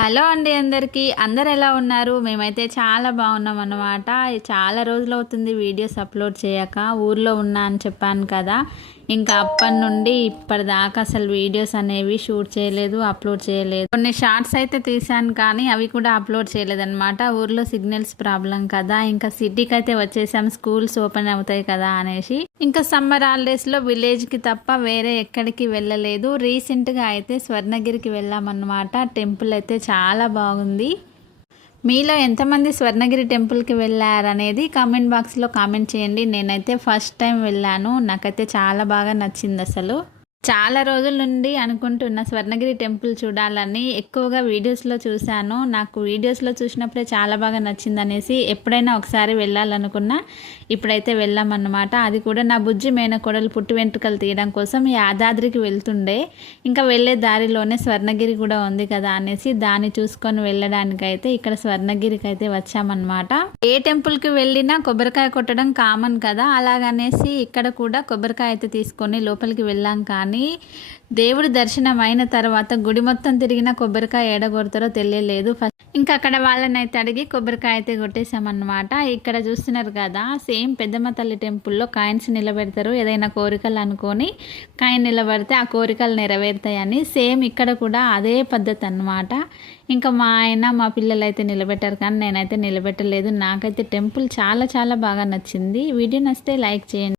Hello అండి అందరికీ. అందరు ఎలా ఉన్నారు? మేమైతే చాలా బాగున్నాం అన్నమాట. చాలా రోజులవుతుంది వీడియోస్ అప్లోడ్ చేయక. ఊర్లో ఉన్నా అని చెప్పాను కదా, ఇంకా అప్పటి నుండి ఇప్పటిదాకా అసలు వీడియోస్ అనేవి షూట్ చేయలేదు, అప్లోడ్ చేయలేదు. కొన్ని షార్ట్స్ అయితే తీసాను కానీ అవి కూడా అప్లోడ్ చేయలేదన్నమాట. ఊర్లో సిగ్నల్స్ ప్రాబ్లం కదా, ఇంకా సిటీకి అయితే వచ్చేసాం, స్కూల్స్ ఓపెన్ అవుతాయి కదా అనేసి. ఇంకా సమ్మర్ హాలిడేస్లో విలేజ్కి తప్ప వేరే ఎక్కడికి వెళ్ళలేదు. రీసెంట్గా అయితే స్వర్ణగిరికి వెళ్ళామన్నమాట. టెంపుల్ అయితే చాలా బాగుంది. మీలో ఎంతమంది స్వర్ణగిరి టెంపుల్కి వెళ్ళారనేది కామెంట్ బాక్స్లో కామెంట్ చేయండి. నేనైతే ఫస్ట్ టైం వెళ్ళాను, నాకైతే చాలా బాగా నచ్చింది. అసలు చాలా రోజుల నుండి అనుకుంటున్న స్వర్ణగిరి టెంపుల్ చూడాలని. ఎక్కువగా వీడియోస్లో చూశాను, నాకు వీడియోస్లో చూసినప్పుడే చాలా బాగా నచ్చింది అనేసి ఎప్పుడైనా ఒకసారి వెళ్ళాలనుకున్నా ఇప్పుడైతే వెళ్ళామన్నమాట. అది కూడా నా బుజ్జి మేనకోడలు పుట్టి వెంట్రుకలు తీయడం కోసం యాదాద్రికి వెళ్తుండే. ఇంకా వెళ్ళే దారిలోనే స్వర్ణగిరి కూడా ఉంది కదా అనేసి దాన్ని చూసుకొని వెళ్ళడానికైతే ఇక్కడ స్వర్ణగిరికి అయితే వచ్చామన్నమాట. ఏ టెంపుల్కి వెళ్ళినా కొబ్బరికాయ కొట్టడం కామన్ కదా, అలాగనేసి ఇక్కడ కూడా కొబ్బరికాయ అయితే తీసుకొని లోపలికి వెళ్ళాం. కానీ దేవుడి దర్శనం అయిన తర్వాత గుడి మొత్తం తిరిగిన కొబ్బరికాయ ఏడగొడతారో తెలియలేదు. ఇంకా అక్కడ వాళ్ళని అయితే అడిగి కొబ్బరికాయ అయితే కొట్టేసామన్నమాట. ఇక్కడ చూస్తున్నారు కదా, సేమ్ పెద్దమ్మ తల్లి టెంపుల్లో కాయిన్స్ నిలబెడతారు. ఏదైనా కోరికలు అనుకొని కాయిన్ నిలబడితే ఆ కోరికలు నెరవేరుతాయని సేమ్ ఇక్కడ కూడా అదే పద్ధతి అన్నమాట. ఇంకా మా ఆయన మా పిల్లలు అయితే నిలబెట్టారు కానీ నేనైతే నిలబెట్టలేదు. నాకైతే టెంపుల్ చాలా చాలా బాగా నచ్చింది. వీడియో నచ్చితే లైక్ చేయండి.